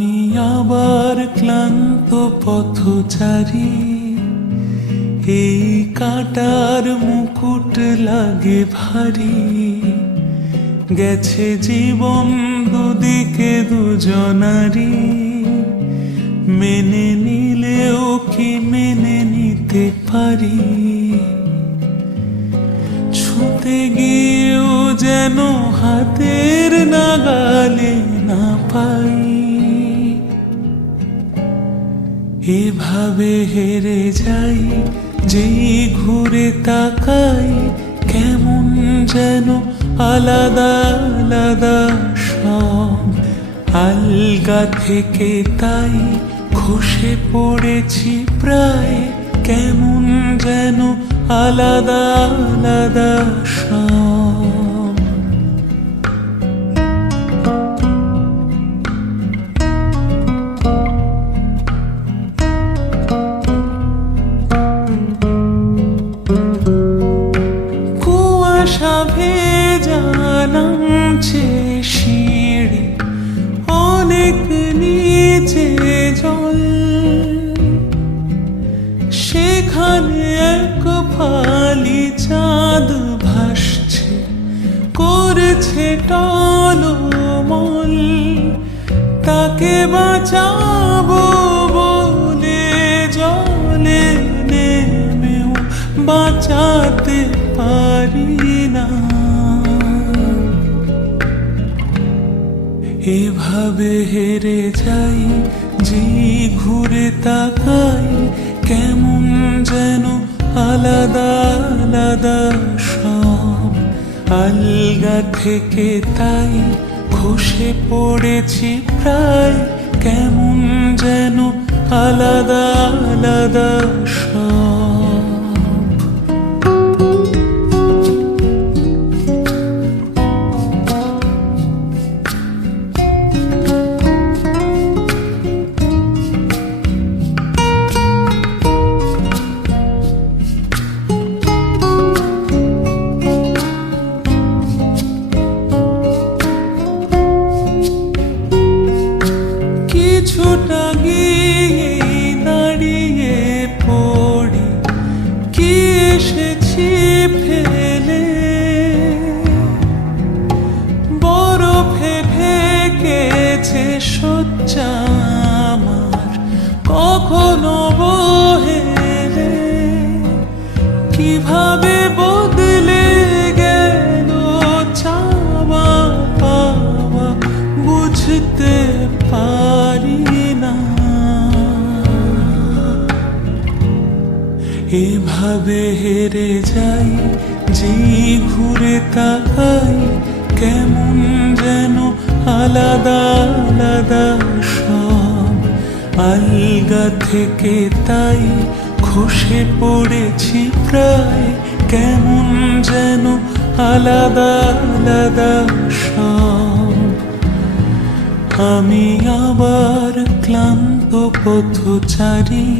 আমি আবার ক্লান্ত পথচারী, এই কাটার মুকুট লাগে ভারী। গেছে জীবন দুদিকে দুজনারি, মেনে নিলেও কি মেনে নিতে পারি? ছুঁতে গিয়েও যেন হাতের নাগালে না পাই। এভাবে হেরে যাই, যেই ঘুরে তাকাই, কেমন যেন আলাদা আলাদা সব। আলগা থেকে তাই খসে পড়েছি প্রায়, কেমন যেন আলাদা আলাদা সব। কুয়াশা ভেজা নামছে সিঁড়ি, অনেক নিচে জল। সেখানে এক ফালি চাঁদ ভাসছে, করেছে টলমল। তাকে বাঁচাবো বলে জলে নেমেও বাঁচাতে পারি না। এভাবে হেরে যাই, যে ঘুরে তাকাই, কেমন যেন আলাদা আলাদা সব। আলগা থেকে তাই খসে পড়েছি প্রায়, কেমন যেন আলাদা আলাদা সব। কিছুটা গিয়ে দাঁড়িয়ে পড়ি, কি এসেছি ফেলে। বরফে ঢেকেছে শয্যা আমার, কখনো বহেলে। কিভাবে বদলে গেল চাওয়া পাওয়া, বুঝতে পারি না। এভাবে হেরে যাই, যে ঘুরে তাকাই, কেমন যেন আলাদা আলাদা সব। আলগা থেকে তাই খসে পড়েছি প্রায়, কেমন যেন আলাদা আলাদা সব। আমি আবার ক্লান্ত পথচারী,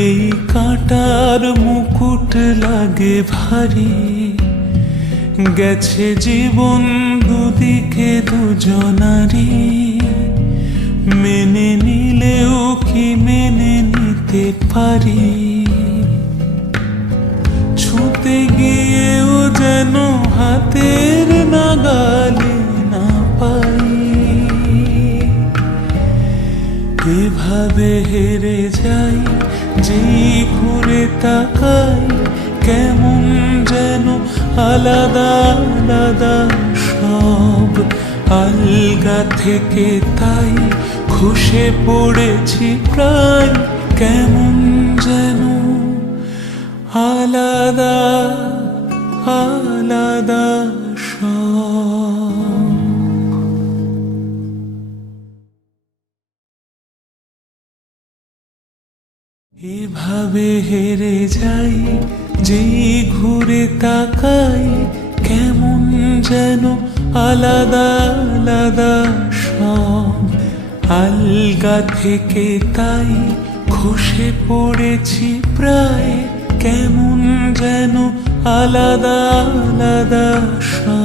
এই কাটার মুকুট লাগে ভারী। গেছে জীবন দুদিকে দুজনারি, মেনে নিলেও কি মেনে নিতে পারি? ছুঁতে গিয়েও যেন হাতের নাগালে না পাই। এভাবে হেরে যাই, যে ঘুরে তাকাই, কেমন যেন আলাদা আলাদা সব। আলগা থেকে তাই খসে পড়েছি প্রায়, কেমন যেন আলাদা আলাদা সব। এভাবে হেরে যাই, যে ঘুরে তাকাই, কেমন যেন আলাদা আলাদা সব। আলগা থেকে তাই খসে পড়েছি প্রায়, কেমন যেন আলাদা আলাদা সব।